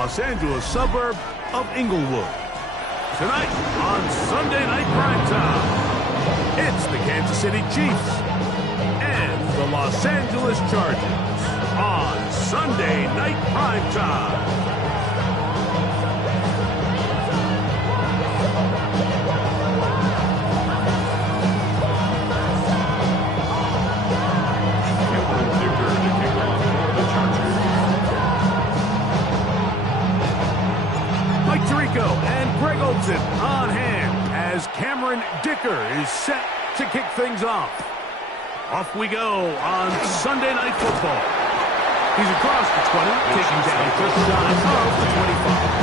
Los Angeles suburb of Inglewood. Tonight on Sunday Night Primetime, it's the Kansas City Chiefs and the Los Angeles Chargers on Sunday Night Primetime. And Greg Olsen on hand as Cameron Dicker is set to kick things off. Off we go on Sunday Night Football. He's across the 20, taking down just shy of the 25.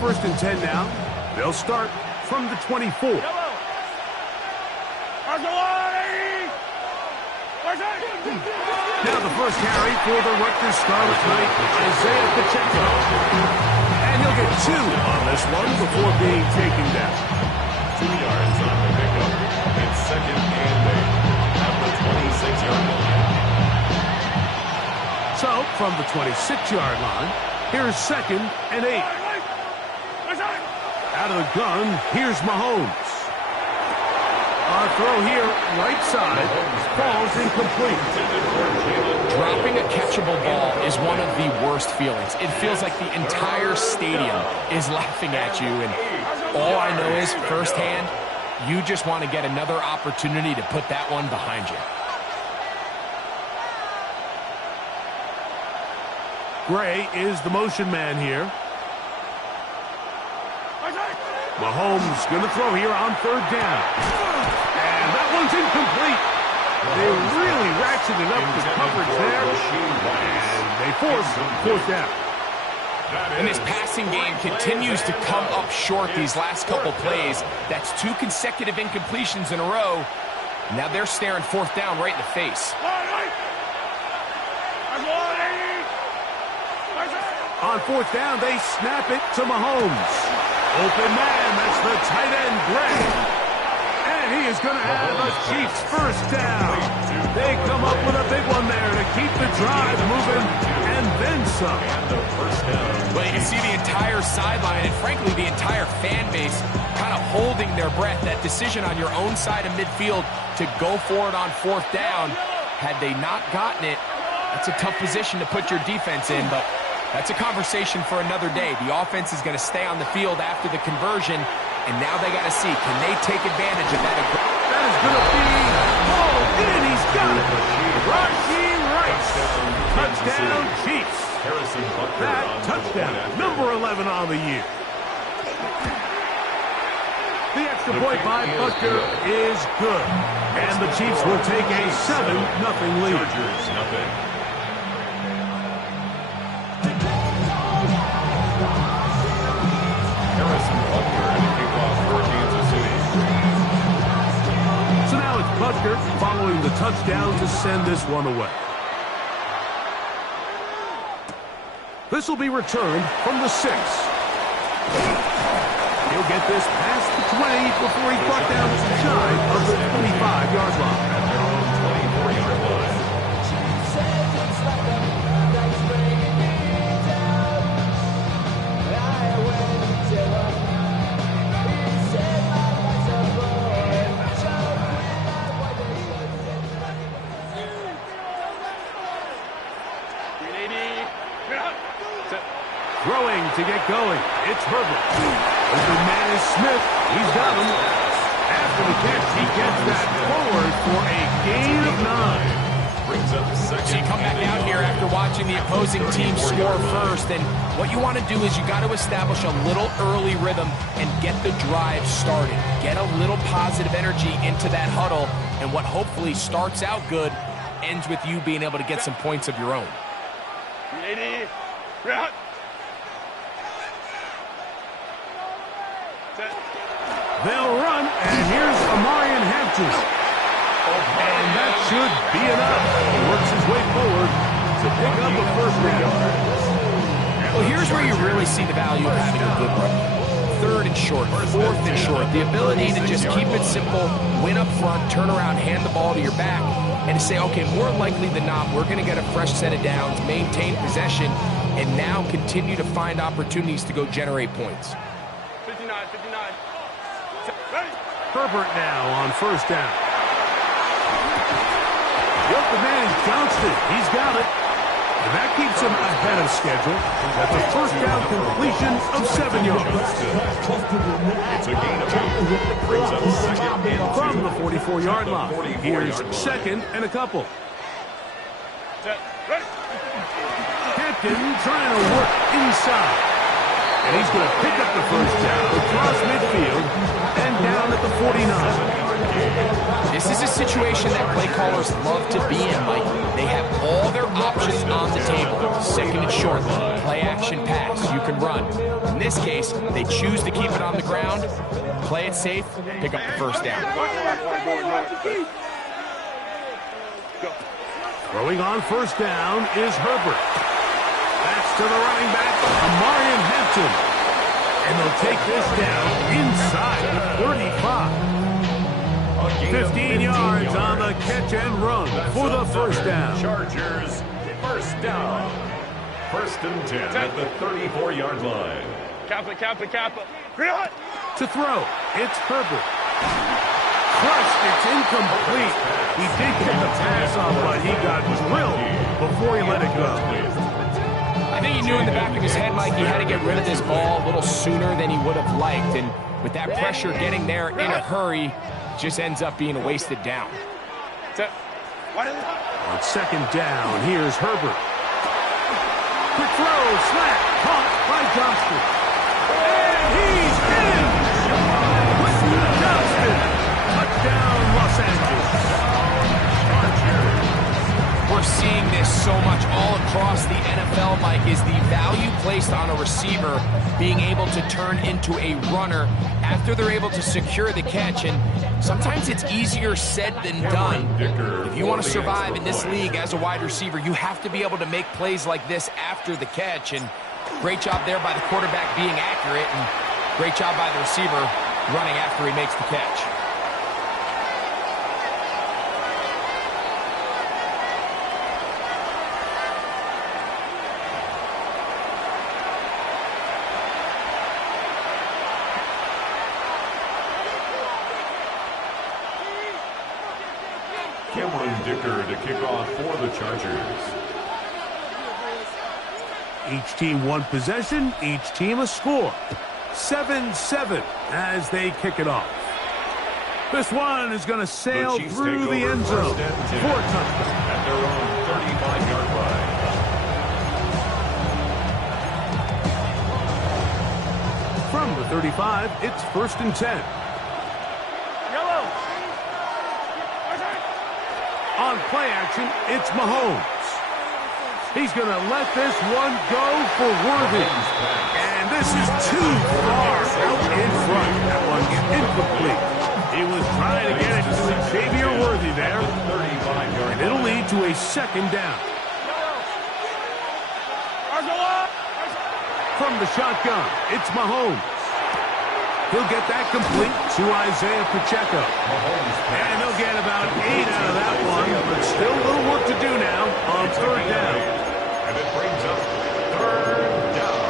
First and 10 now. They'll start from the 24. Now the first carry for the Rutgers Scarlet Knight, Isaiah Pacheco. And he'll get 2 on this one before being taken down. 2 yards on the pickup. It's second and 8 at the 26-yard line. So, from the 26-yard line, here's second and 8. Out of the gun, here's Mahomes. Our throw here, right side, falls incomplete. Dropping a catchable ball is one of the worst feelings. It feels like the entire stadium is laughing at you, and all I know is, firsthand, you just want to get another opportunity to put that one behind you. Gray is the motion man here. Mahomes going to throw here on third down. And that one's incomplete. They really ratcheted up the coverage there. And they force fourth down. And this passing game continues to come up short these last couple plays. That's 2 consecutive incompletions in a row. Now they're staring fourth down right in the face. On fourth down, they snap it to Mahomes. Open man, that's the tight end, Gray. And he is going to have a Chiefs first down. They come up with a big one there to keep the drive moving, and then some. Well, you can see the entire sideline and, frankly, the entire fan base kind of holding their breath. That decision on your own side of midfield to go for it on fourth down, had they not gotten it, that's a tough position to put your defense in, but that's a conversation for another day. The offense is going to stay on the field after the conversion, and now they got to see, can they take advantage of that? That is going to be hauled in. He's got it. Rashee Rice. Touchdown, Chiefs. That touchdown, number 11 on the year. The extra point by Butker is good, and the Chiefs will take a 7-0 lead. So now it's Butker following the touchdown to send this one away. This will be returned from the 6. He'll get this past the 20 before he's brought down to the shy of the 25-yard line. At their own 24-yard line. Throwing to get going. It's Herbert. Open man is Smith. He's got him. After the catch, he gets that forward for a gain of 9. Brings up second. So you come back out here after watching the opposing team score first, and what you want to do is you got to establish a little early rhythm and get the drive started. Get a little positive energy into that huddle, and what hopefully starts out good ends with you being able to get some points of your own. They'll run, and here's Amarian Hampton. And that should be enough. We're forward to pick up the first down. Well, here's where you really see the value of having a good run. Third and short, fourth and short. The ability to just keep it simple, win up front, turn around, hand the ball to your back, and to say, okay, more likely than not, we're going to get a fresh set of downs, maintain possession, and now continue to find opportunities to go generate points. 59. Herbert now on first down. The open man, Johnston. He's got it. And that keeps him ahead of schedule. That's a first down completion of 7 yards. It's a gain of 8. Brings up second and 2. From the 44-yard line. Here's second and a couple. Hampton trying to work inside. And he's going to pick up the first down across midfield and down at the 49. This is a situation that play callers love to be in, Mike. They have all their options on the table. Second and short, play action pass, you can run. In this case, they choose to keep it on the ground, play it safe, pick up the first down. Throwing on first down is Herbert. That's to the running back, Amarian Hampton. And they'll take this down inside the 35. 15 yards on the catch and run for the first down. Chargers, first down. First and 10 at the 34-yard line. Kappa. To throw, it's Herbert. Crushed, it's incomplete. He did get the pass off, but he got drilled before he let it go. I think he knew in the back of his head, Mike, he had to get rid of this ball a little sooner than he would have liked. And with that pressure getting there in a hurry, just ends up being a wasted down. On second down, here's Herbert. Quick throw, slap, caught by Johnston. And he's in! Quentin Johnston. Touchdown, Los Angeles. We're seeing this so much all across the NFL, Mike, is the value placed on a receiver being able to turn into a runner after they're able to secure the catch. And sometimes it's easier said than done. If you want to survive in this league as a wide receiver, you have to be able to make plays like this after the catch. And great job there by the quarterback being accurate, and great job by the receiver running after he makes the catch. To kick off for the Chargers. Each team one possession, each team a score. 7-7 as they kick it off. This one is going to sail through the end zone for a touchdown. At their own 35-yard line. From the 35, it's first and 10. On play action, it's Mahomes. He's going to let this one go for Worthy. And this is too far out in front. That one's incomplete. He was trying to get it to Xavier Worthy there. And it'll lead to a second down. From the shotgun, it's Mahomes. He'll get that complete to Isaiah Pacheco. And he'll get about 8 out of that one, but still a little work to do now on third down. And it brings up third down.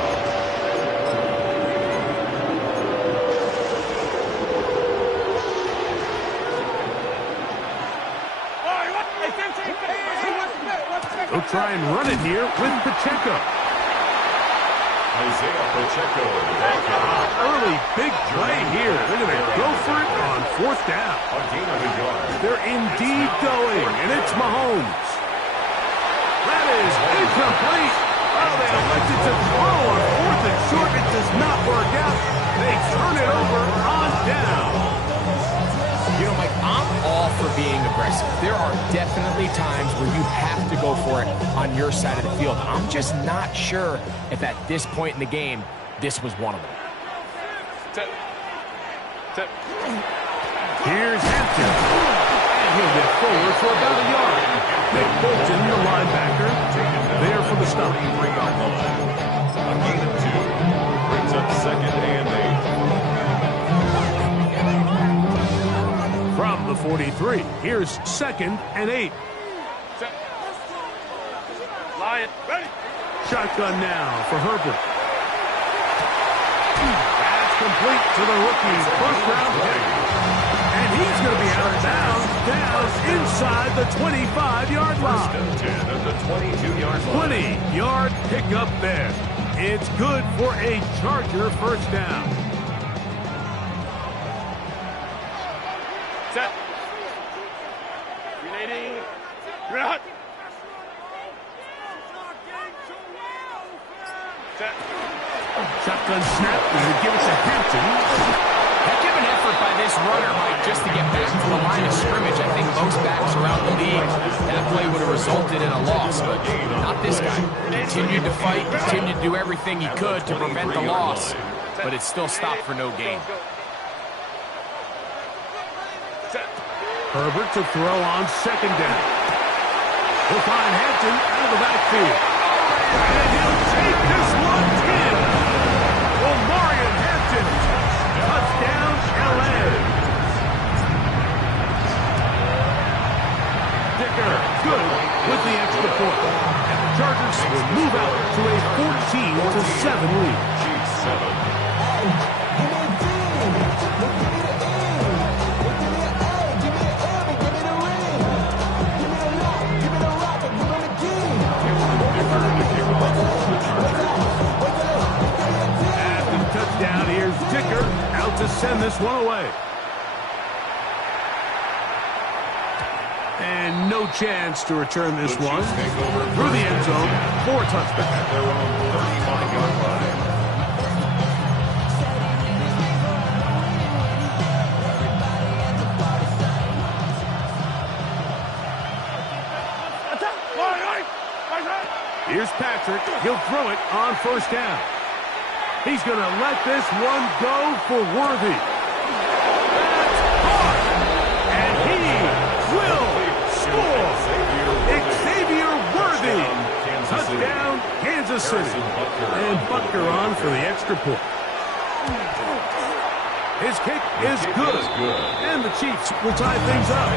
They'll try and run it here with Pacheco. Isaiah Pacheco. Early big play here. They're going to go for it on fourth down. A gain of a yard. They're indeed going, and it's Mahomes. That is incomplete. Oh, they elected to throw on fourth and short. It does not work out. They turn it over on down. You know, Mike, I'm all for being aggressive. There are definitely times where you have to go for it on your side of the field. I'm just not sure if at this point in the game, this was one of them. Here's Hampton. And he'll get forward for about a yard. Nick Bolton, the linebacker, there for the stop. 43-yard line. A gain of 2. Brings up second and 8. From the 43, here's second and 8. Set. Lion. Ready. Shotgun now for Herbert. That's complete to the rookie first-round pick. And he's going to be out of bounds, down inside the 25-yard line. First and 10 at the 22-yard line. 20-yard pickup there. It's good for a Charger first down. Set. Grenading. Grenade. Set. Shotgun snap. Going to give it to Hampton. Heck of an effort by this runner, Mike, just to get back to the line of scrimmage. I think most backs around the league, that play would have resulted in a loss, but not this guy. Continued to fight, continued to do everything he could to prevent the loss, but it still stopped for no gain. Set. Herbert to throw on second down. He'll find Hampton out of the backfield. And he'll take this one in. Well, Marion Hampton. Touchdown, L.A. Dicker, good with the extra point. And the Chargers will move out to a 14-7 lead. G7. After the touchdown, here's Dicker out to send this one away. And no chance to return this one through the end zone for a touchdown. At their own 35-yard line. Here's Patrick. He'll throw it on first down. He's going to let this one go for Worthy. That's hard. And he will score. Xavier Worthy. Touchdown, Kansas City. And Butker on for the extra point. His kick is good. And the Chiefs will tie things up.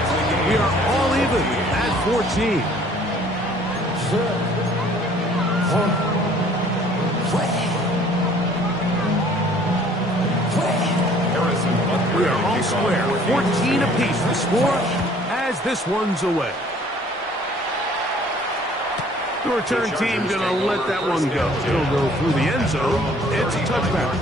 We are all even at 14. We are all square. 14 apiece the score as this one's away. The return team going to let that one go. It'll go through the end zone. It's a touchback.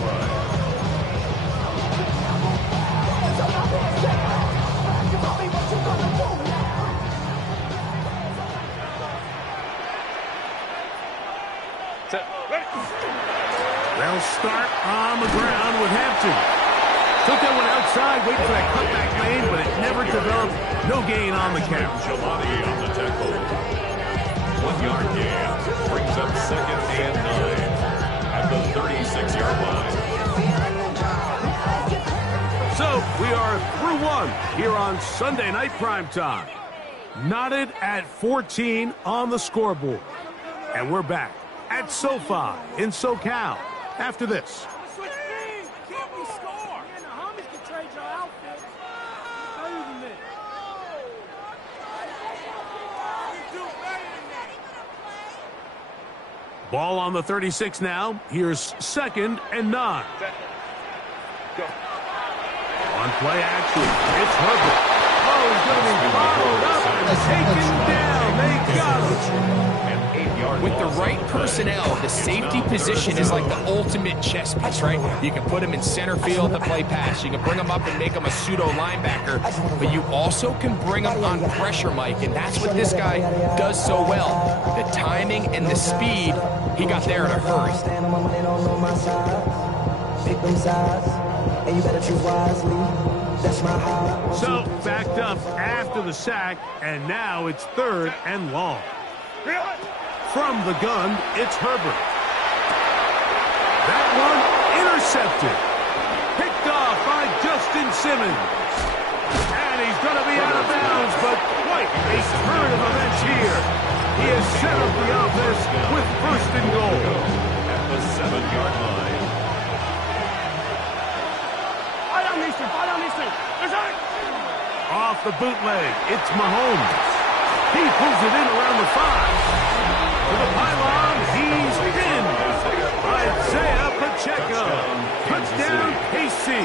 They'll start on the ground with Hampton. Took that one outside, waiting for that cutback lane, but it never developed. No gain on the count. Jelani on the tackle. 1-yard gain. Brings up second and 9 at the 36-yard line. So we are through one here on Sunday Night Primetime. Knotted at 14 on the scoreboard. And we're back at SoFi in SoCal after this. Ball on the 36 now. Here's second and 9. Go. On play action, it's Herbert. Oh, he's going to be followed up and taken down. They got him. With the right personnel, the safety position is like the ultimate chess piece, right? You can put him in center field to play pass. You can bring him up and make him a pseudo linebacker, but you also can bring him on pressure, Mike, and that's what this guy does so well. The timing and the speed, he got there in a hurry. So, backed up after the sack, and now it's third and long. From the gun, it's Herbert. That one intercepted. Picked off by Justin Simmons. And he's going to be out of bounds, but quite a turn of events here. He has set up the offense with first and goal. At the 7-yard line. Off the bootleg, it's Mahomes. He pulls it in around the 5. To the pylon, he's in. Isaiah Pacheco. Touchdown, KC.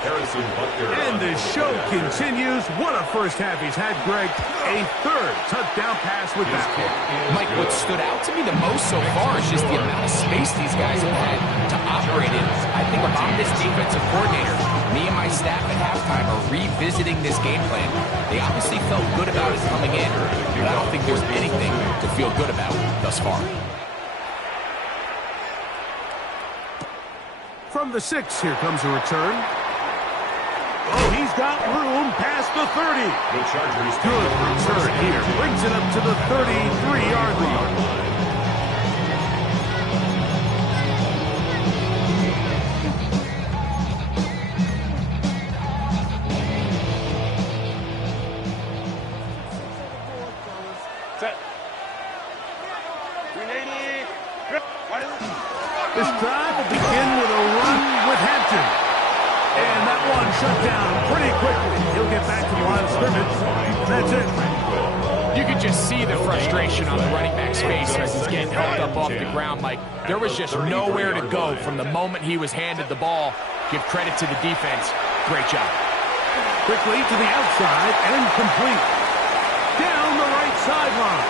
Harrison Butker. And the show continues. What a first half he's had, Greg. A third touchdown pass with that one. Mike, what stood out to me the most so far is just the amount of space these guys have had to operate in. I think if I'm this defensive coordinator, me and my staff at halftime are revisiting this game plan. They obviously felt good about it coming in, but I don't think there's anything to feel good about thus far. From the 6, here comes a return. Oh, he's got room past the 30. The Chargers. Good return here. Brings it up to the 33-yard line. Set. 380. This drive will begin with a run with Hampton. And that one shut down pretty quickly. He'll get back to the line of scrimmage. That's it. You could just see the frustration on the running back's face as he's getting helped up off the ground. Like, there was just nowhere to go from the moment he was handed the ball. Give credit to the defense. Great job. Quickly to the outside and complete. Down the right sideline.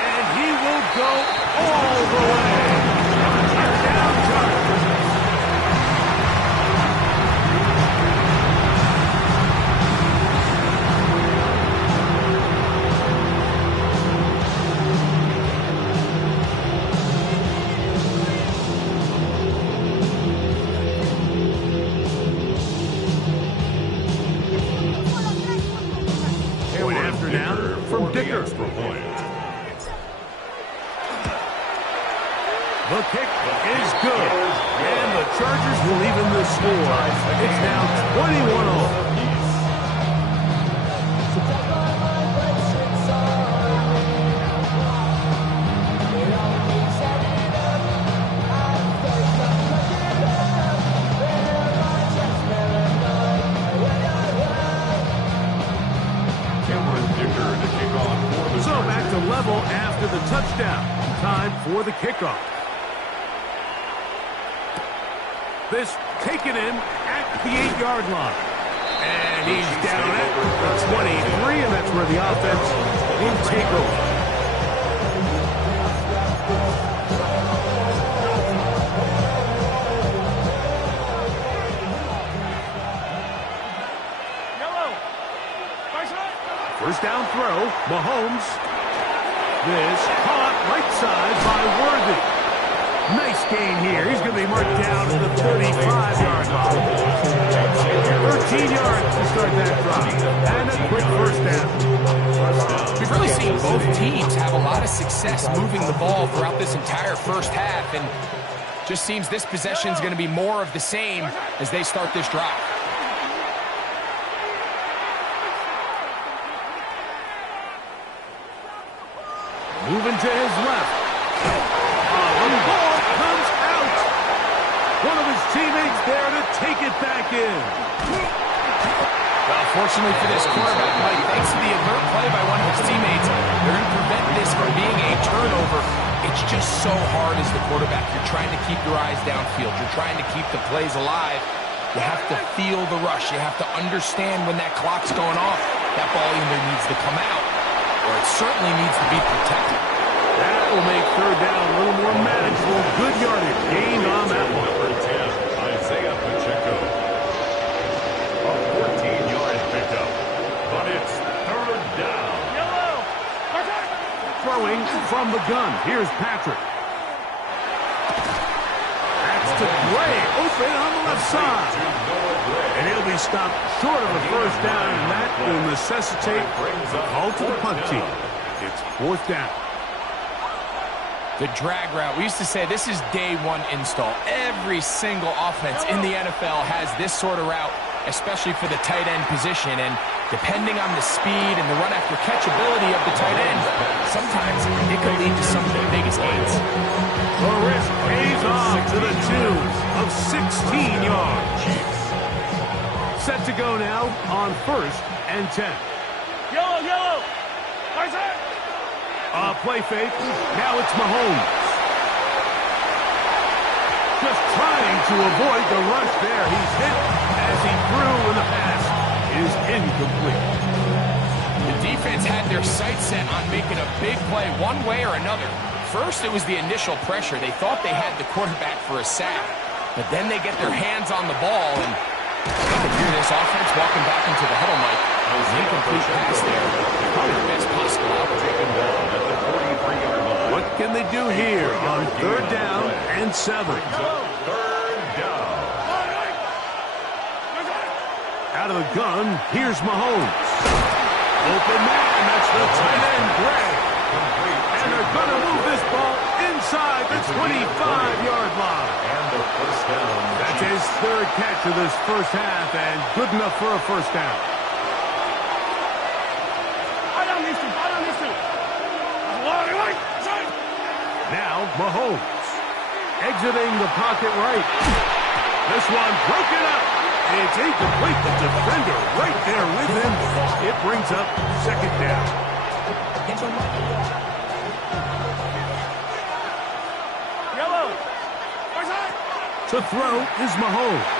And he will go all the way. Touchdown, Chargers. The kick is good. And the Chargers will even the score. It's now 21-all. So back to level after the touchdown. Time for the kickoff. This taken in at the 8-yard line. And he's down at the 23, and that's where the offense will take over. First down throw, Mahomes. This caught right side by Worthy. Nice gain here. He's going to be marked down to the 35-yard line. 13 yards to start that drive. And a quick first down. We've really seen both teams have a lot of success moving the ball throughout this entire first half. And just seems this possession is going to be more of the same as they start this drive. Moving to his left. The ball comes out. One of his teammates there to take it back in. Well, fortunately for this quarterback, Mike, thanks to the alert play by one of his teammates, they're going to prevent this from being a turnover. It's just so hard as the quarterback. You're trying to keep your eyes downfield. You're trying to keep the plays alive. You have to feel the rush. You have to understand when that clock's going off. That ball either needs to come out, or it certainly needs to be protected. That will make third down a little more manageable. Good yardage gained on that one. Number 10, Isaiah Pacheco. A 14-yard pickup, but it's third down. Throwing from the gun. Here's Patrick. That's to Gray. Open on the left side. And he'll be stopped short of a first down, and that will necessitate a call to the punt team. It's fourth down. The drag route. We used to say this is day one install. Every single offense in the NFL has this sort of route especially for the tight end position. And depending on the speed and the run after catch ability of the tight end, sometimes it could lead to some of the biggest gains. The risk pays off to the tune of 16 yards. Set to go now on 1st and 10. Yellow, yellow. Right side. Play fake. Now it's Mahomes. Just trying to avoid the rush there. He's hit as he threw, and the pass is incomplete. The defense had their sights set on making a big play one way or another. First, it was the initial pressure. They thought they had the quarterback for a sack, but then they get their hands on the ball, and I can hear this offense walking back into the huddle, Mike. An incomplete pass there. Probably the best possible outcome. What can they do here on 3rd down and 7? 3rd down. Out of the gun, here's Mahomes. Open man, that's the tight end, Gray. And they're going to move this ball inside the 25-yard line. And the 1st down. That's his 3rd catch of this first half, and good enough for a 1st down. Now Mahomes exiting the pocket right. This one broken up. It's incomplete. The defender right there with him. It brings up 2nd down. Yellow. To throw is Mahomes.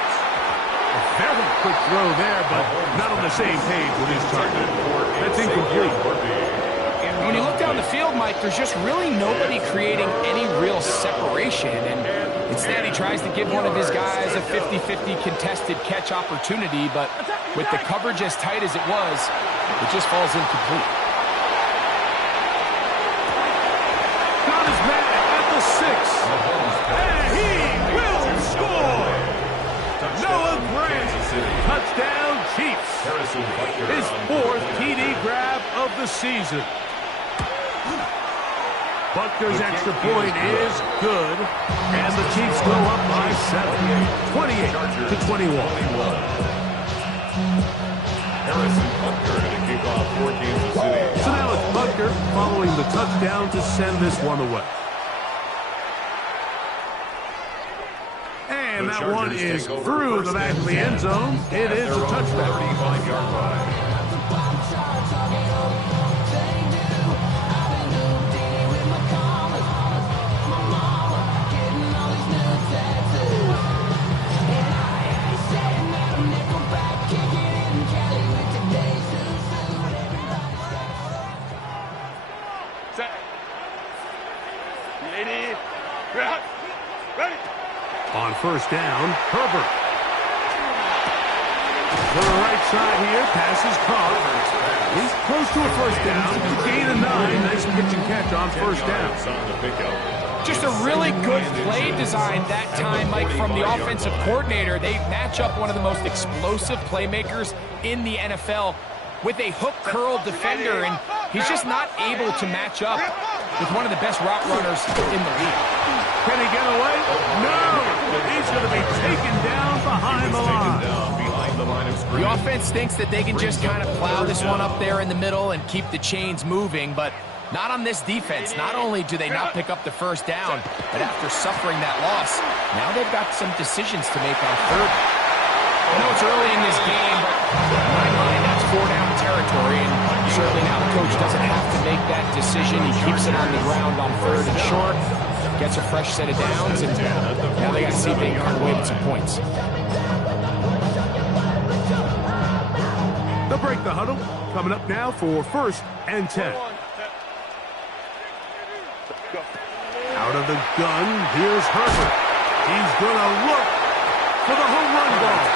A very quick throw there, but not on the same page with his target. That's incomplete. When you look down the field, Mike, there's just really nobody creating any real separation. And instead, he tries to give one of his guys a 50-50 contested catch opportunity. But with the coverage as tight as it was, it just falls incomplete. Got his man at the 6. And he will score. Noah Gray. Touchdown, Chiefs. His 4th TD grab of the season. Butker's extra point is good, and the Chiefs go up by 7, 28-21. Harrison Butker to kick off for Kansas City. So now it's Butker following the touchdown to send this one away. And that one is through the back of the end zone. It is a touchdown. 35-yard line. On 1st down, Herbert. To the right side here, pass is caught. He's close to a 1st down. It's a gain of 9. Nice pitch and catch on 1st down. Just a really good play design that time, Mike, from the offensive coordinator. They match up one of the most explosive playmakers in the NFL with a hook curl defender, and he's just not able to match up with one of the best route runners in the league. Can he get away? No! He's going to be taken down behind the line. The offense thinks that they can just kind of plow this one up there in the middle and keep the chains moving, but not on this defense. Not only do they not pick up the 1st down, but after suffering that loss, now they've got some decisions to make on 3rd. I know it's early in this game, but in my mind, that's 4-down territory, and certainly now the coach doesn't have to make that decision. He keeps it on the ground on 3rd and short, gets a fresh set of downs, and now they got to see if they can come away with some points. They'll break the huddle. Coming up now for 1st and 10. Out of the gun, here's Herbert. He's going to look for the home run ball.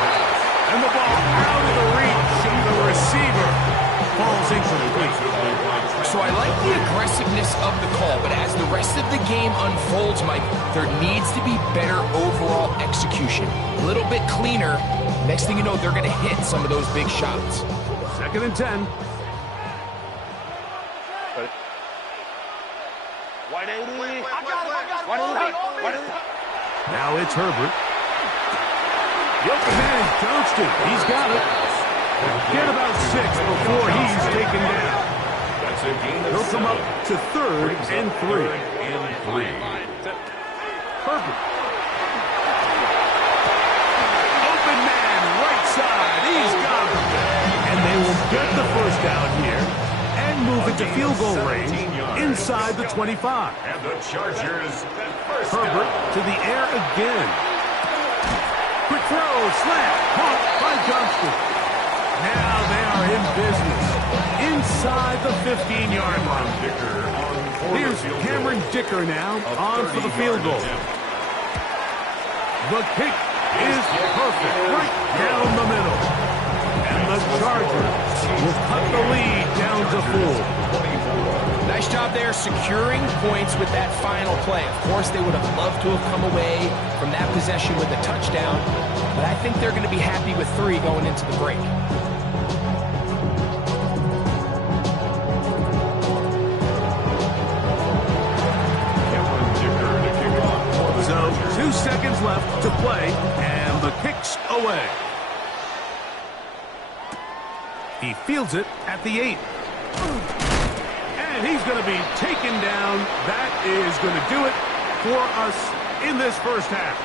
And the ball out of the reach of the receiver. Falls incomplete. So I like the aggressiveness of the call, but as the rest of the game unfolds, Mike, there needs to be better overall execution. A little bit cleaner. Next thing you know, they're going to hit some of those big shots. 2nd and 10. Now it's Herbert. The open man, Johnston. He's got it. Get about 6 before he's taken down. That's a gain of He'll come up 7. to 3rd and 3. Herbert. Open man, right side. He's got it. And they will get the first down here and move it to field goal range inside the 25. And the Chargers, first Herbert down. to the air again. Quick throw, slant, caught by Johnston. Now they are in business inside the 15-yard line. Here's Cameron Dicker now on for the field goal. The kick is perfect, right down the middle. And the Chargers will cut the lead down to 4. Nice job there securing points with that final play. Of course, they would have loved to have come away from that possession with a touchdown, but I think they're going to be happy with 3 going into the break. So 2 seconds left to play, and the kick's away. He fields it at the 8. And he's going to be taken down. That is going to do it for us in this first half.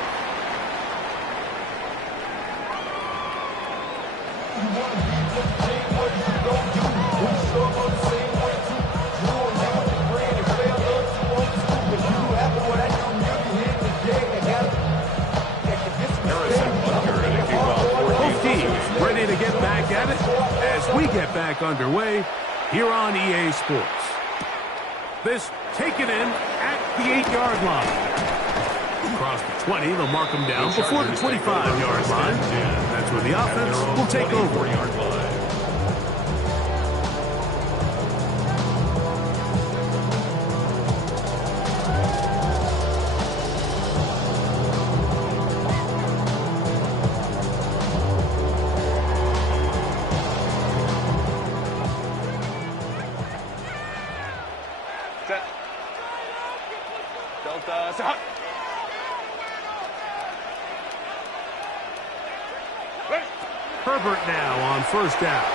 Both teams ready to get back at it as we get back underway here on EA Sports. This taken in at the 8-yard line. Across the 20, they'll mark them down before the 25-yard line. That's where the offense will take over. Delta, set. Herbert now on first down.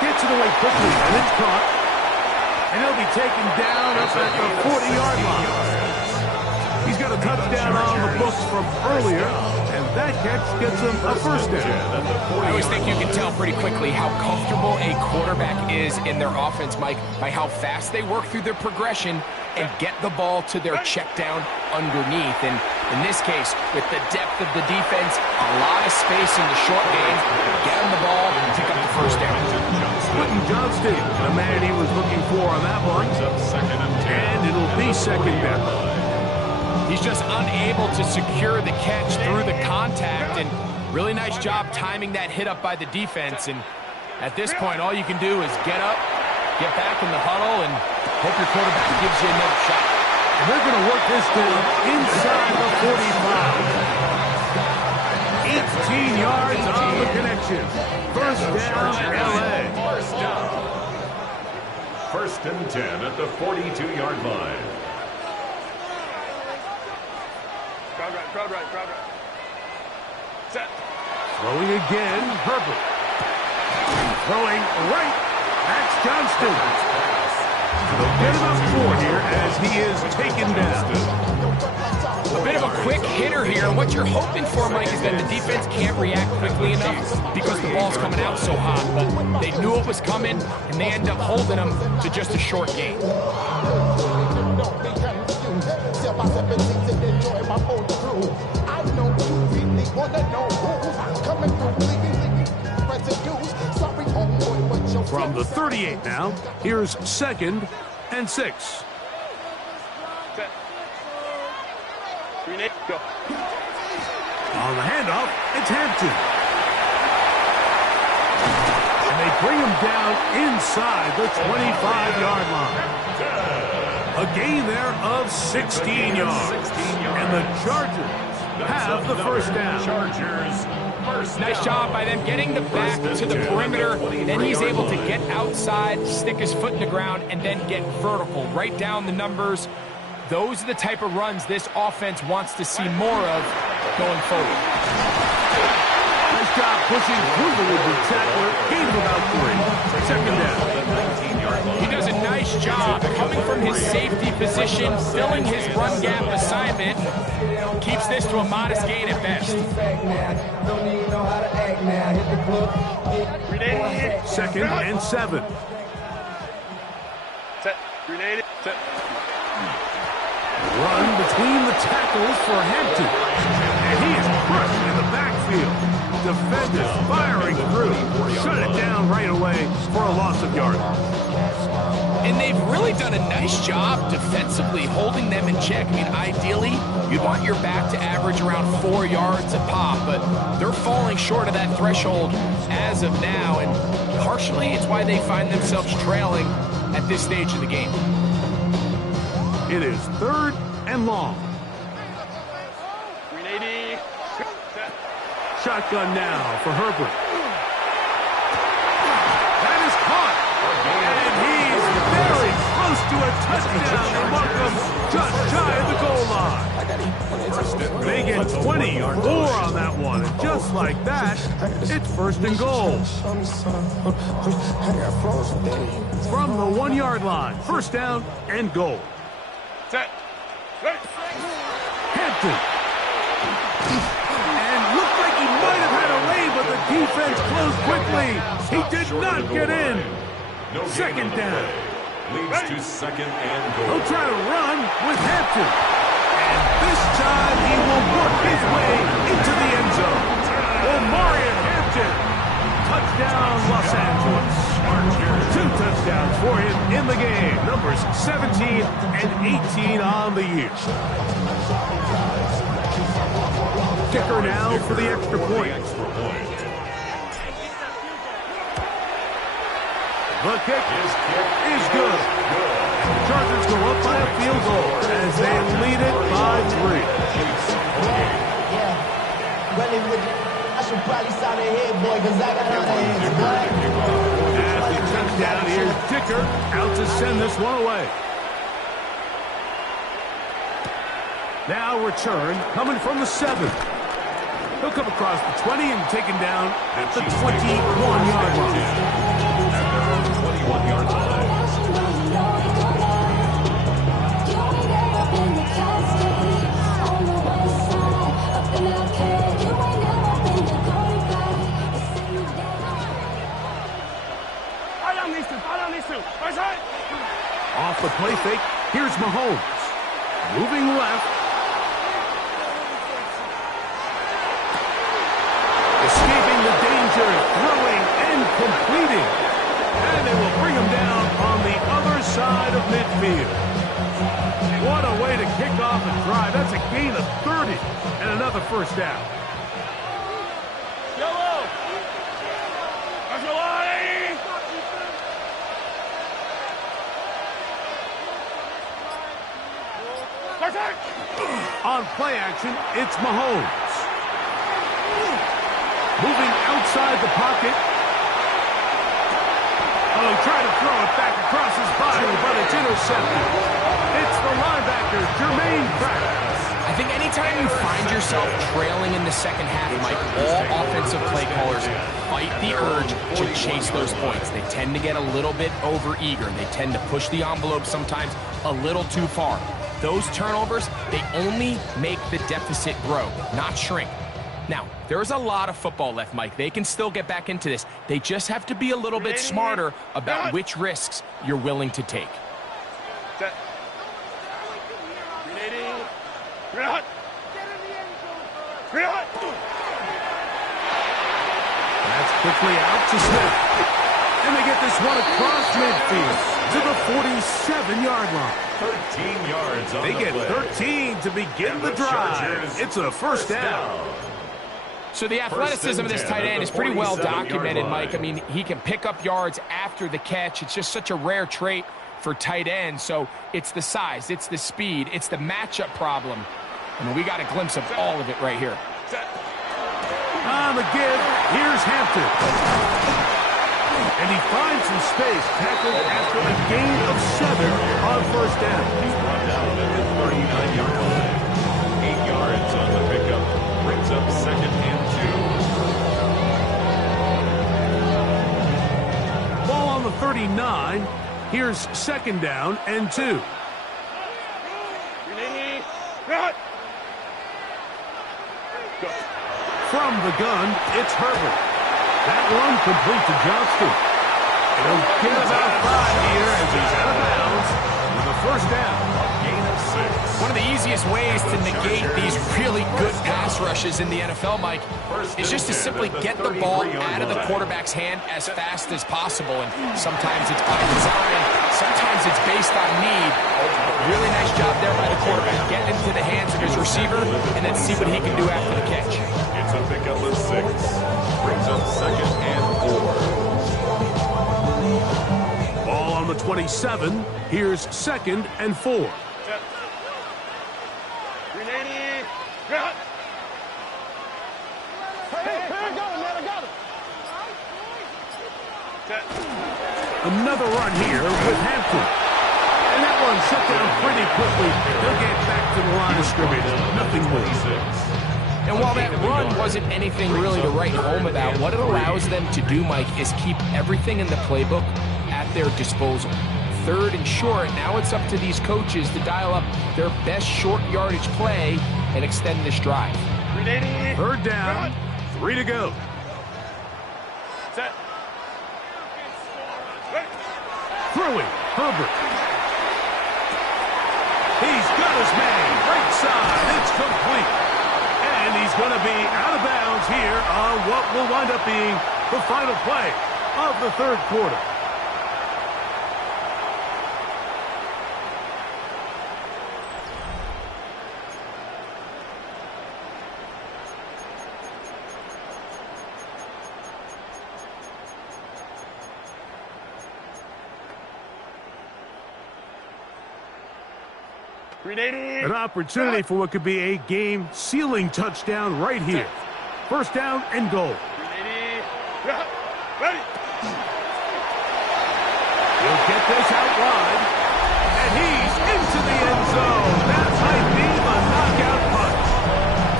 Gets it away quickly, and it's caught. And he'll be taken down up at the 40-yard line. He's got a touchdown on the books from earlier, and that catch gets him a first down. I always think you can tell pretty quickly how comfortable a quarterback is in their offense, Mike, by how fast they work through their progression and get the ball to their check down underneath. And in this case, with the depth of the defense, a lot of space in the short game, get him the ball and pick up the first down. Quentin Johnston, the man he was looking for on that one. And it'll be second down. He's just unable to secure the catch through the contact, and really nice job timing that hit up by the defense. And at this point, all you can do is get up, get back in the huddle, and hope your quarterback gives you another shot. And they're going to work this down inside the 45. 18 yards on the connection. First down, LA. First and 10 at the 42-yard line. Crowd right. Set. Throwing again, Herbert. Throwing right. That's Johnston. They'll get him up 4 here as he is taken down. A bit of a quick hitter here, and what you're hoping for, Mike, is that the defense can't react quickly enough because the ball's coming out so hot. But they knew it was coming, and they end up holding them to just a short gain. From the 38 now, here's 2nd and 6. Set. 3 go. On the handoff, it's Hampton. And they bring him down inside the 25-yard line. A gain there of 16 yards. And the Chargers have the first down. Nice job by them getting the back to the perimeter. Then he's able to get outside, stick his foot in the ground, and then get vertical. Right down the numbers. Those are the type of runs this offense wants to see more of. going forward. Nice job pushing through the would-be tackler. Gain of about 3. Second down. He does a nice job coming from his safety position, filling his run gap assignment. Keeps this to a modest gain at best. Second and 7. Set. Grenade. Set. Run between the tackles for Hampton. And he is crushed in the backfield. Defenders firing through. Shut it down right away for a loss of yardage. And they've really done a nice job defensively holding them in check. I mean, ideally, you'd want your back to average around 4 yards a pop, but they're falling short of that threshold as of now, and partially it's why they find themselves trailing at this stage of the game. It is 3rd and long. Grenade. Set. Shotgun now for Herbert. That is caught. And he's very close to a touchdown. They mark him just shy of the goal line. They get 24 on that one. And just like that, it's 1st and goal. From the 1-yard line. 1st down and goal. Set. Set. Hampton. And looked like he might have had a lay, but the defense closed quickly. He did not get in. Second down. Leads to 2nd and goal. He'll try to run with Hampton. And this time he will work his way into the end zone. Omarion Hampton. Touchdown, Los Angeles. 2 touchdowns for him in the game. Numbers 17 and 18 on the year. Kicker now for the extra point. The kick is good. Chargers go up by a field goal as they lead it by 3. I should probably sign a head, boy, because I got other hands, boy. As the touchdown, here's Dicker out to send this one away. Now return coming from the 7. He'll come across the 20 and taken down at the 21-yard line. 21-yard line. Off the play fake, here's Mahomes. Moving left. Escaping the danger, throwing and completing. And they will bring him down on the other side of midfield. What a way to kick off a drive. That's a gain of 30 and another 1st down. Yellow. That's a line. On play action, it's Mahomes. Moving outside the pocket. Oh, he tried to throw it back across his body, but it's intercepted. It's the linebacker, Jermaine Pratt. I think anytime you find yourself trailing in the second half, Mike, all offensive play callers fight the urge to chase those points. They tend to get a little bit over-eager. They tend to push the envelope sometimes a little too far. Those turnovers, they only make the deficit grow, not shrink. Now, there's a lot of football left, Mike. They can still get back into this. They just have to be a little bit smarter about which risks you're willing to take. Set. Grenade. Grenade. Grenade. That's quickly out to Smith. And they get this one across midfield to the 47-yard line. 13 yards on They the get play. 13 to begin And the the drive. Chargers, It's a first down. So the athleticism of this tight end is pretty well documented, Mike. I mean, he can pick up yards after the catch. It's just such a rare trait for tight ends. So it's the size, it's the speed, it's the matchup problem. I mean, we got a glimpse of all of it right here. Set. On the give, here's Hampton. And he finds some space, tackled after a gain of 7 on 1st down. He's brought down at the 39-yard line. 8 yards on the pickup. Brings up second and 2. Ball on the 39. Here's second down and 2. From the gun, it's Herbert. That run complete to Johnston. He'll get about 5 here as he's out of bounds with a first down. Gain of 6. One of the easiest ways to negate these really good pass rushes in the NFL, Mike, is just to simply get the ball out of the quarterback's hand as fast as possible. And sometimes it's by design, sometimes it's based on need. Really nice job there by the quarterback. Get into the hands of his receiver and then see what he can do after the catch. It's a pickup of 6. Brings up second and 4. Ball on the 27. Here's second and 4. Another run here with Hampton. And that one shut down pretty quickly. They'll get back to the line of scrimmage. Nothing more. And while that run wasn't anything really to write home about, what it allows them to do, Mike, is keep everything in the playbook at their disposal. Third and short, now it's up to these coaches to dial up their best short yardage play and extend this drive. Third down, 3 to go. Set. Throwing, Herbert. He's got his man, right side, it's complete. And he's going to be out of bounds here on what will wind up being the final play of the third quarter. An opportunity for what could be a game-sealing touchdown right here. First down and goal. He'll get this out wide. And he's into the end zone. That might be the knockout punch.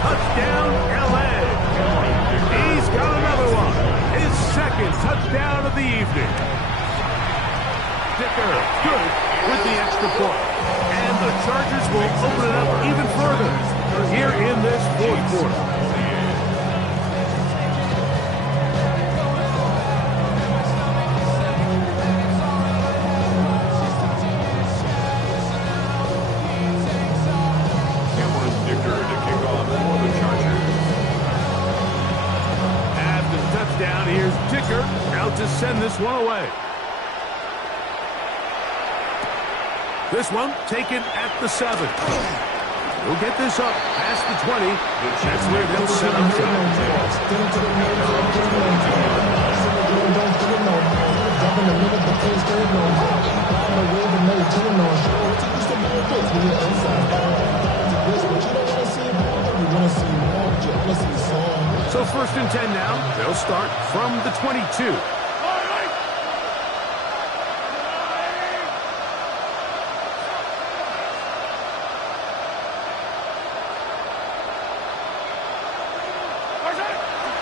Touchdown, L.A. He's got another one. His second touchdown of the evening. Dicker, good with the extra point. And the Chargers will open it up even further here in this fourth quarter. Dicker to kick off for the Chargers. After the touchdown, here's Dicker out to send this one away. This one taken at the 7. We'll get this up past the 20. That's where they'll set up shop. So first and 10 now. They'll start from the 22.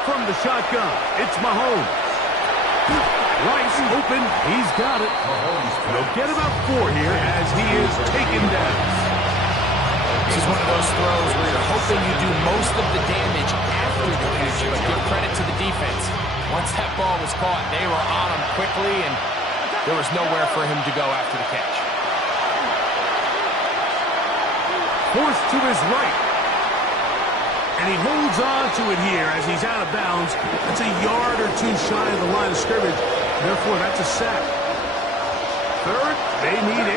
From the shotgun, it's Mahomes. Rice open, he's got it. They'll get about 4 here as he is taken down. This is one of those throws where you're hoping you do most of the damage after the catch, but give credit to the defense. Once that ball was caught, they were on him quickly, and there was nowhere for him to go after the catch. Forced to his right. And he holds on to it here as he's out of bounds. That's a yard or 2 shy of the line of scrimmage. Therefore, that's a sack. Third, they need 8.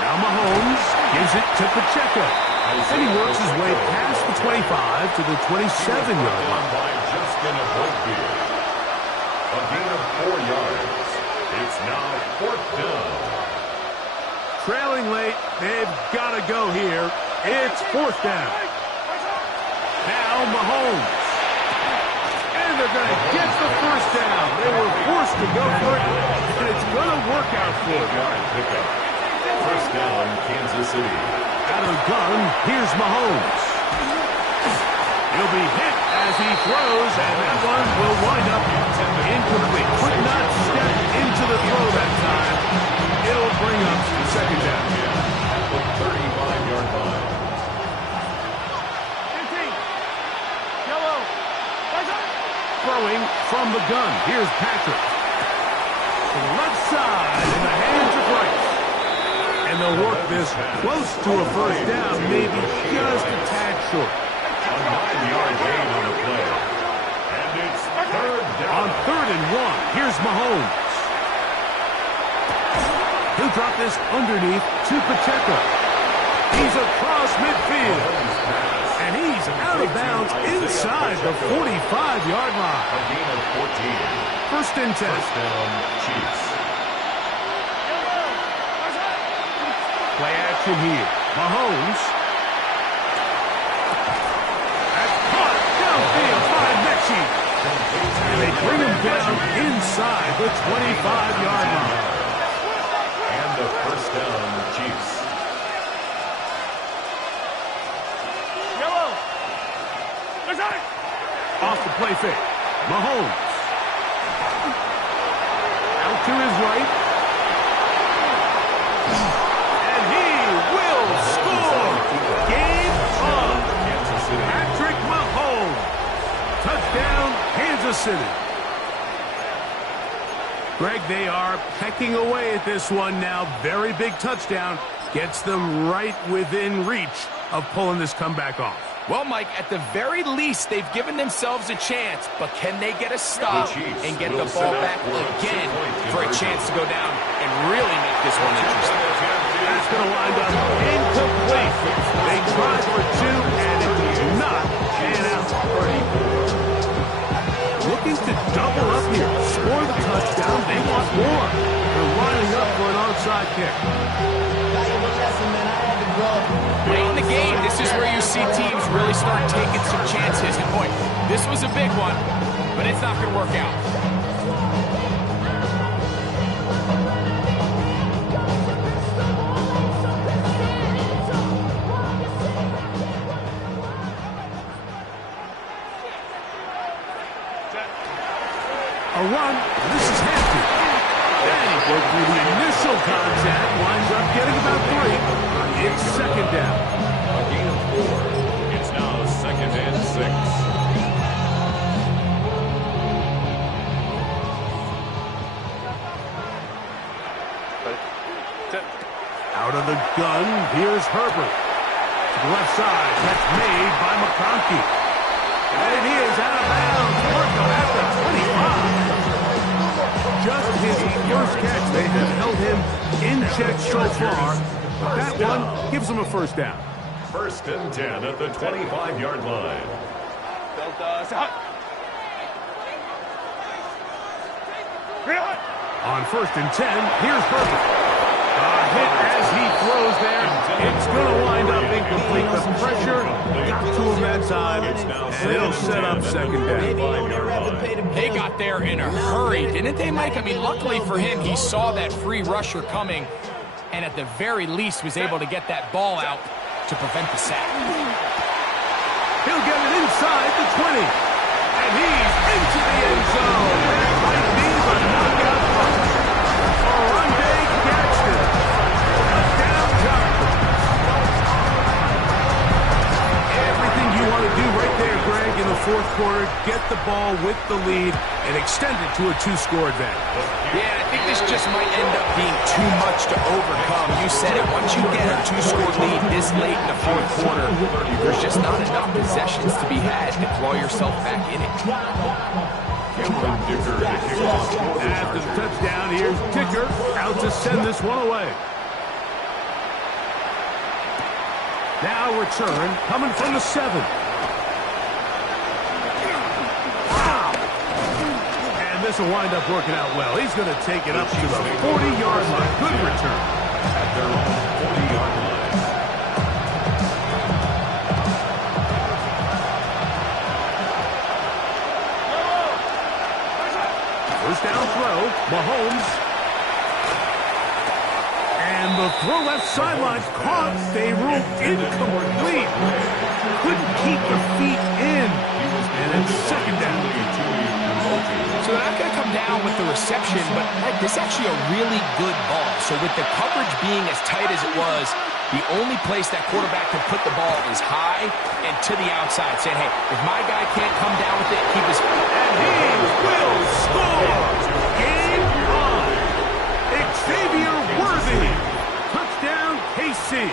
Now Mahomes gives it to Pacheco. And he works his way past the 25 to the 27-yard line. By Justin Boyd. A gain of 4 yards. It's now 4th down. Trailing late, they've got to go here. It's 4th down. Now Mahomes. And they're going to get the first down. They were forced to go for it, and it's going to work out for them. First down, Kansas City. Out of the gun, here's Mahomes. He'll be hit as he throws, and that one will wind up incomplete. Could not step into the throw that time. It'll bring up second down. At the 35-yard line. Throwing from the gun. Here's Patrick. To the left side in the hands of Rice. And they'll work this close to a first down, maybe just a tad short. A 9-yard gain on the play. And it's third down. On 3rd and 1, here's Mahomes. He'll drop this underneath to Pacheco. He's across midfield. And he's out of bounds inside the 45-yard line. A gain of 14. First and 10. First down, Chiefs. Play action here. Mahomes. That's caught downfield by Mechie. And they bring him down inside the 25-yard line. And the first down, Chiefs. Off the play fake. Mahomes. Out to his right. And he will score. Game on. Patrick Mahomes. Touchdown, Kansas City. Greg, they are pecking away at this one now. Very big touchdown. Gets them right within reach of pulling this comeback off. Well, Mike, at the very least, they've given themselves a chance, but can they get a stop and get the ball back again for a chance to go down and really make this one interesting? That's going to wind up incomplete. They tried for 2, and it did not pan out. Looking to double up here, score the touchdown. They want more. They're lining up for an onside kick. Late in the game, this is where you see teams really start taking some chances. And boy, this was a big one, but it's not going to work out. A run. This is hefty. Then he broke through the initial contact, winds up getting about 3. It's second down. A gain of 4. It's now second and 6. Out of the gun, here's Herbert. To the left side, that's made by McConkey. And he is out of bounds. Marco at the 25. Just his first catch. They have held him in check so far. But that one gives him a first down. First and 10 at the 25-yard line. On first and 10, here's Herbert. Hit as he throws there. It's going to wind up incomplete. The pressure got to him that time, and it'll set up second down. They got there in a hurry, didn't they, Mike? I mean, luckily for him, he saw that free rusher coming, and at the very least was able to get that ball out to prevent the sack. He'll get it inside the 20, and he's into the end zone. That might be the knockout punch. Oronde Gadsden. Everything you want to do right there, Greg, in the fourth quarter, get the ball with the lead and extend it to a 2-score advantage. Yeah, I think this just might end up being too much to overcome. You said it. Once you get a 2-score lead this late in the fourth quarter, there's just not enough possessions to be had to claw yourself back in it. After the touchdown, here's Dicker out to send this one away. Now return coming from the 7. And this will wind up working out well. He's going to take it up to the 40-yard line. Good return. At their own 40-yard line. First down throw, Mahomes. And And the throw left sideline caught. They ruled incomplete. Couldn't keep the feet in. And it's second down. So they're not going to come down with the reception, but Mike, this is actually a really good ball. So with the coverage being as tight as it was, the only place that quarterback can put the ball is high and to the outside, saying, hey, if my guy can't come down with it, keep his... And he will score! Game on! Xavier Worthy! Touchdown, KC!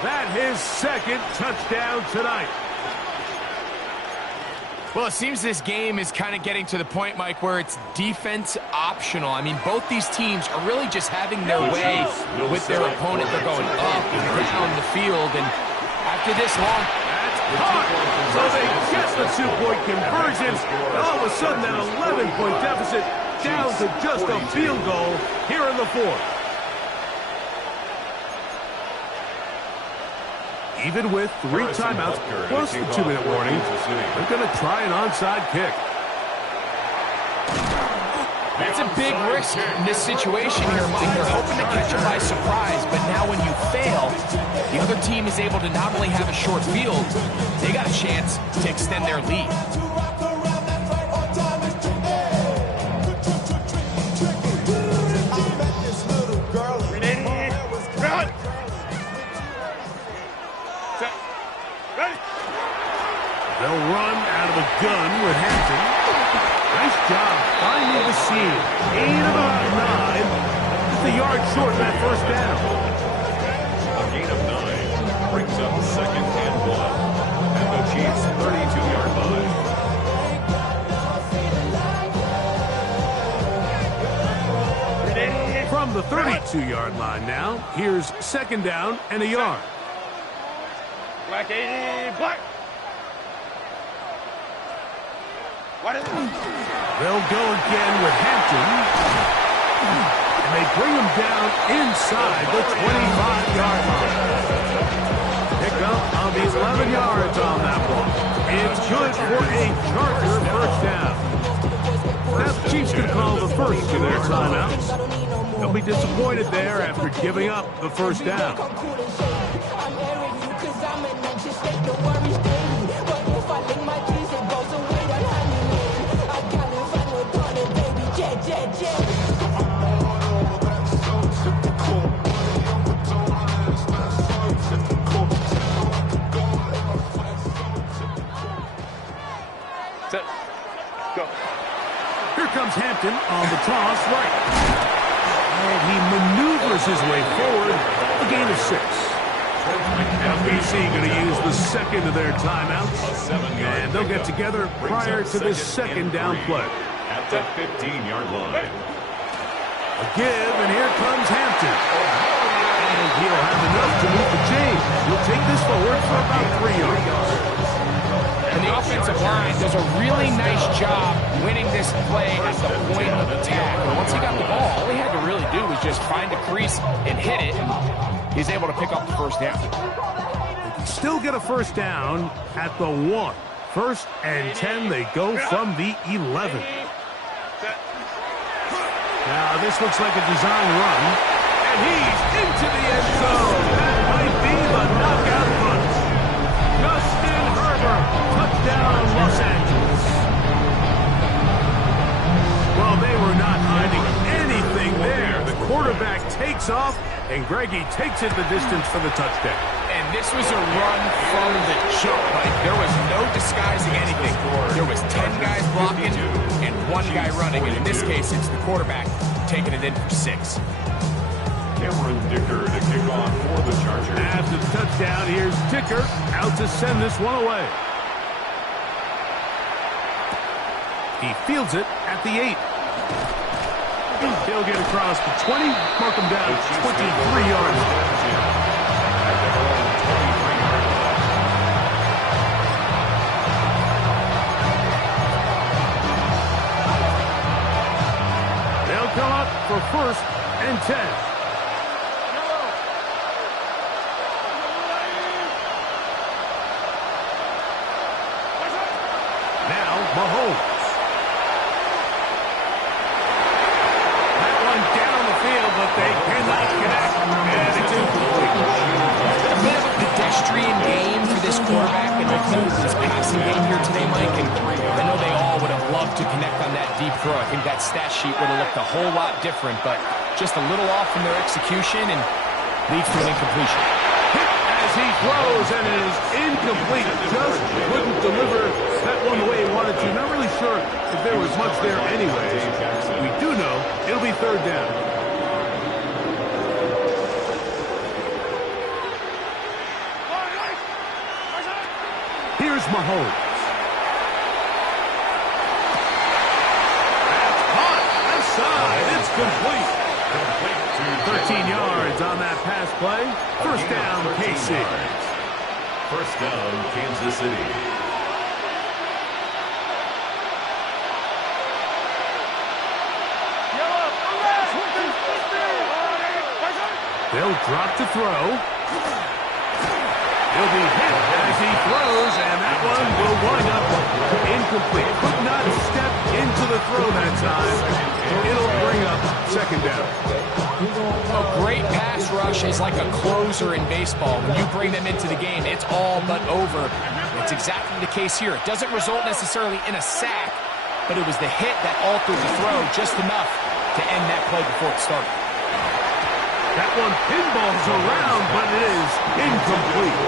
That his second touchdown tonight. Well, it seems this game is kind of getting to the point, Mike, where it's defense optional. I mean, both these teams are really just having their way with their opponent. They're going up and down the field, and after this long... That's caught! So they get the two-point conversion, and all of a sudden that 11-point deficit down to just a field goal here in the fourth. Even with 3 timeouts plus the 2-minute warning, they're going to try an onside kick. That's a big risk in this situation here, Mike. They're hoping to catch them by surprise, but now when you fail, the other team is able to not only have a short field, they got a chance to extend their lead. They'll run out of the gun with Hampton. Nice job finding the seam. 8 of about 9. Just a yard short of that first down. A gain of 9 brings up second and 1 at the Chiefs' 32-yard line. From the 32-yard line now, here's second down and a yard. Black 80, black. They'll go again with Hampton. And they bring him down inside the 25-yard line. Pick up on the 11 yards on that one. It's good for a Charger first down. Now the Chiefs can call the first of their timeouts. They'll be disappointed there after giving up the first down. Set. Go. Here comes Hampton on the toss right. And he maneuvers his way forward. A gain of 6. FBC going to use the second of their timeouts. And they'll get together prior to the second down play. At the 15-yard line. A give, and here comes Hampton. And he'll have enough to move the chains. He'll take this forward for about 3 yards. And the offensive line does a really nice job winning this play at the point of attack. And once he got the ball, all he had to really do was just find a crease and hit it, and he's able to pick up the first down. They can still get a first down at the 1. First and 10, they go from the 11. Now, this looks like a design run, and he's into the end zone. That might be the knockout punch. Justin Herbert, touchdown, Los Angeles. Well, they were not hiding anything there. The quarterback takes off, and Greggy takes it the distance for the touchdown. And this was a run from the jump. Like, there was no disguising anything. There was 10 guys blocking and 1 guy running. And in this case, it's the quarterback taking it in for 6. Cameron Dicker to kick off for the Chargers. After the touchdown, here's Dicker out to send this one away. He fields it at the 8. He'll get across the 20, mark him down 23 yards. They'll come up for first and 10. Now, Mahomes. That one down the field, but they cannot connect. this quarterback and ultimately his passing game here today, Mike, and I know they all would have loved to connect on that deep throw. I think that stat sheet would have looked a whole lot different, but just a little off in their execution and leads to an incompletion. As he throws, and it is incomplete. Just couldn't deliver that one the way he wanted to. Not really sure if there was much there anyway. We do know it'll be third down. Here's Mahomes. That's caught. Left side. It's complete. 13 yards on that pass play. First down, KC. First down, Kansas City. They'll drop to throw. He'll be hit as he throws, and that one will wind up incomplete. Could not step into the throw that time. It'll bring up second down. A great pass rush is like a closer in baseball. When you bring them into the game, it's all but over. It's exactly the case here. It doesn't result necessarily in a sack, but it was the hit that altered the throw just enough to end that play before it started. That one pinballs around, but it is incomplete.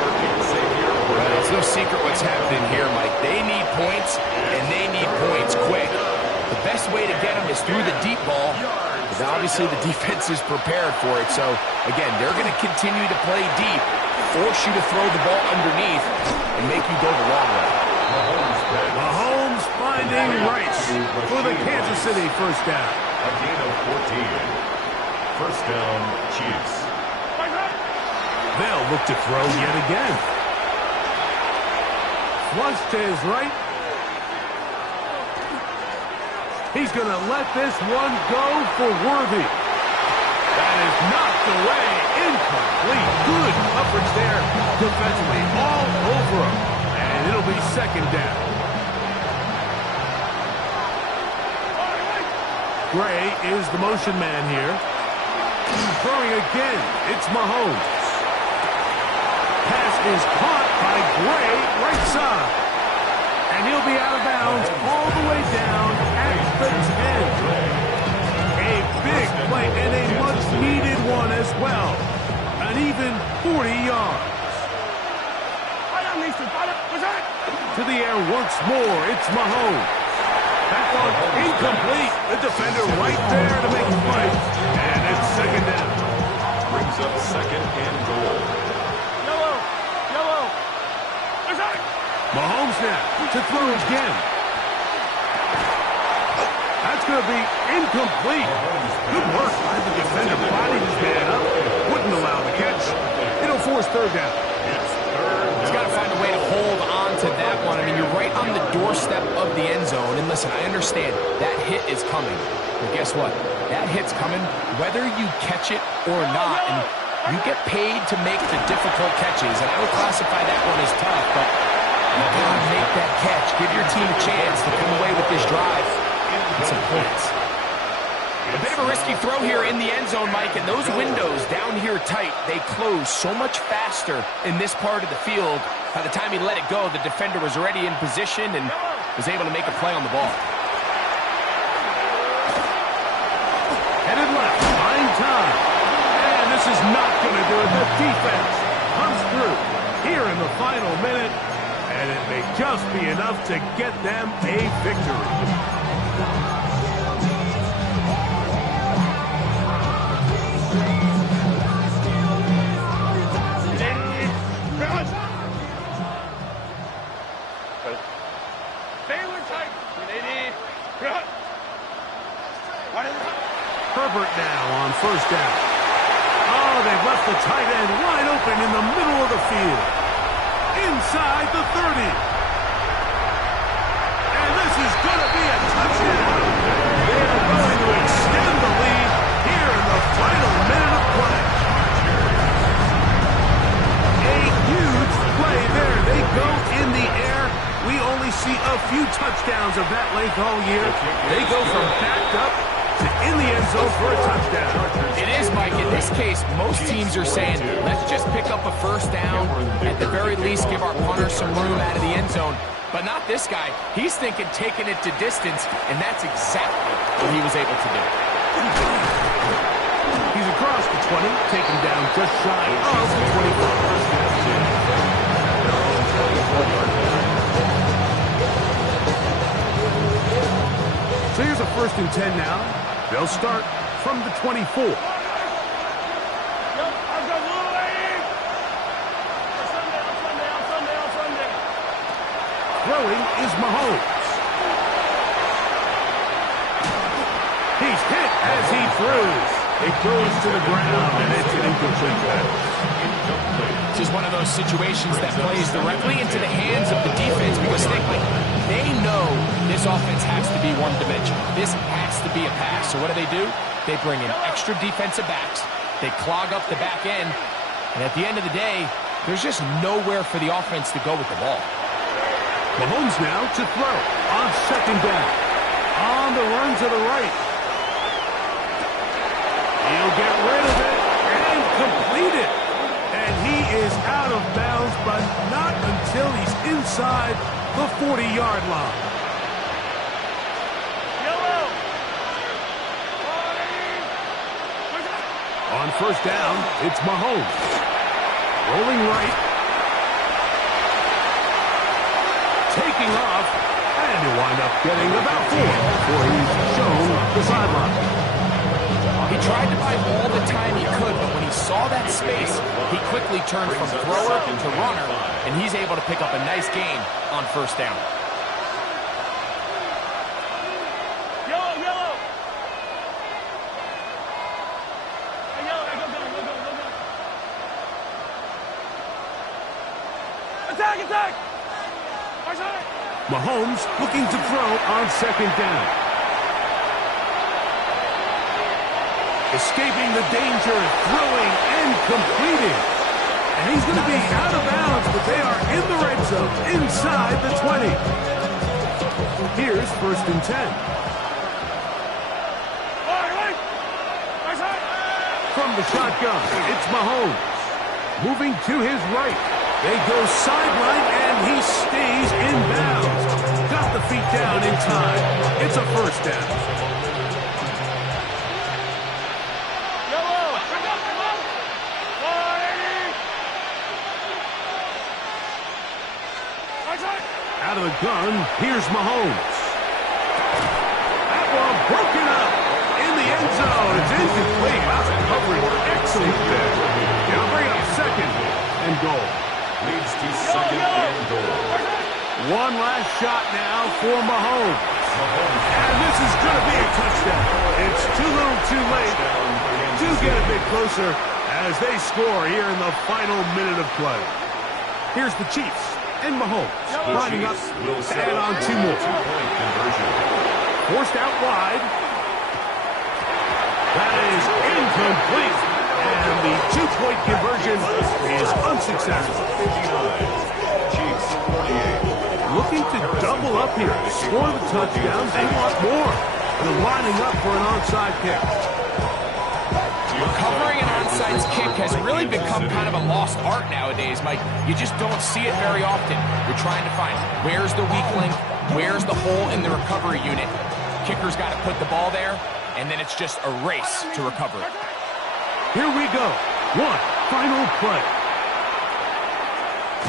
Well, it's no secret what's happening here, Mike. They need points, and they need points quick. The best way to get them is through the deep ball, but obviously the defense is prepared for it. So, again, they're going to continue to play deep, force you to throw the ball underneath, and make you go the long way. Mahomes finding Rice for the Kansas City first down. A gain of 14. First down, Chiefs. They'll look to throw yet again. Flush to his right. He's going to let this one go for Worthy. That is knocked away. Incomplete. Good coverage there defensively. All over him. And it'll be second down. Gray is the motion man here. Throwing again. It's Mahomes. Pass is caught by Gray, right side. And he'll be out of bounds all the way down at the 10. A big play and a much-needed one as well. An even 40 yards. To the air once more. It's Mahomes. That one incomplete. The defender right there to make the play. And it's second down. Brings up second and goal. Mahomes now to throw again. That's going to be incomplete. Good work by the defender. Bodied his man up. Wouldn't allow the catch. It'll force third down. He's got to find a way to hold on to that one. I mean, you're right on the doorstep of the end zone. And listen, I understand that hit is coming. But guess what? That hit's coming whether you catch it or not. And you get paid to make the difficult catches. And I would classify that one as tough, but you gotta make that catch. Give your team a chance to come away with this drive and some points. A bit of a risky throw here in the end zone, Mike, and those windows down here tight, they close so much faster in this part of the field. By the time he let it go, the defender was already in position and was able to make a play on the ball. Headed left, fine time. And this is not going to do it. The defense comes through here in the final minute, and it may just be enough to get them a victory. Herbert now on first down. Oh, they've left the tight end wide open in the middle of the field. Inside the 30. And this is going to be a touchdown. They are going to extend the lead here in the final minute of play. A huge play there. They go in the air. We only see a few touchdowns of that length all year. They go from backed up to in the end end zone for a touchdown. It is, Mike. In this case, most teams are saying, let's just pick up a first down. At the very least, give our punter some room out of the end zone. But not this guy. He's thinking taking it to distance, and that's exactly what he was able to do. He's across the 20, taken down just shy of the 25. So here's a 1st and 10 now. They'll start from the 24. Throwing is Mahomes. He's hit as he throws. It goes to the ground, and it's an incomplete pass. This is one of those situations that plays directly into the hands of the defense because they know this offense has to be one-dimensional. This has to be a pass. So what do? They bring in extra defensive backs. They clog up the back end. And at the end of the day, there's just nowhere for the offense to go with the ball. Mahomes now to throw on 2nd down. On the run to the right. He'll get rid of it and complete it. And he is out of bounds, but not until he's inside the 40-yard line. On 1st down, it's Mahomes. Rolling right. Taking off. And he'll wind up getting about 4 before he's shown the sideline. He tried to buy all the time he could, but when he saw that space, he quickly turned from thrower to runner, and he's able to pick up a nice gain on 1st down. Attack! Mahomes looking to throw on 2nd down. Escaping the danger, throwing and completing. And he's going to be out of bounds, but they are in the red zone, inside the 20. Here's 1st and 10. From the shotgun, it's Mahomes. Moving to his right. They go sideline, and he stays in bounds. Got the feet down in time. It's a 1st down. Out of the gun, here's Mahomes. That one broken up in the end zone. It's incomplete. Coverage excellent there. He'll bring up 2nd and goal. Leads to 2nd and goal. One last shot now for Mahomes. And this is going to be a touchdown. It's too little too late. Do get a bit closer as they score here in the final minute of play. Here's the Chiefs and Mahomes lining up to add on 2 more. Forced out wide. That is incomplete. And the 2-point conversion is unsuccessful. Chiefs 48. Looking to double up here. Score the touchdown. They want more. They're lining up for an onside kick. Recovering an onside kick has really become kind of a lost art nowadays, Mike. You just don't see it very often. You're trying to find where's the weak link, where's the hole in the recovery unit. Kicker's got to put the ball there, and then it's just a race to recover it. Here we go. One final play.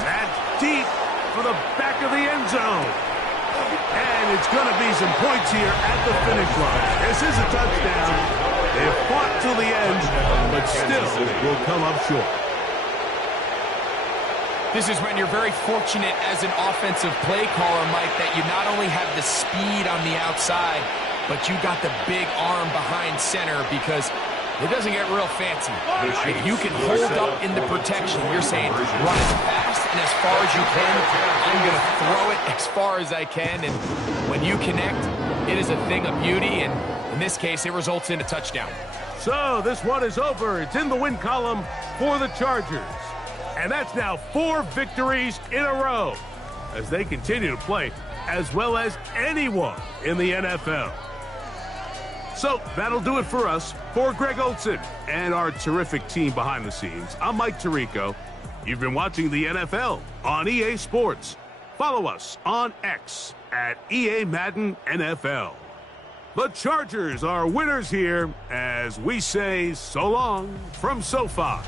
That's deep for the back of the end zone. And it's going to be some points here at the finish line. This is a touchdown. They've fought till the end, but still will come up short. This is when you're very fortunate as an offensive play caller, Mike, that you not only have the speed on the outside, but you got the big arm behind center because it doesn't get real fancy. If you can hold up in the protection, you're saying run as fast and as far as you can. I'm going to throw it as far as I can. And when you connect, it is a thing of beauty. And in this case, it results in a touchdown. So this one is over. It's in the win column for the Chargers. And that's now 4 victories in a row as they continue to play as well as anyone in the NFL. So that'll do it for us. For Greg Olson and our terrific team behind the scenes, I'm Mike Tirico. You've been watching the NFL on EA Sports. Follow us on X at EA Madden NFL. The Chargers are winners here as we say so long from SoFi.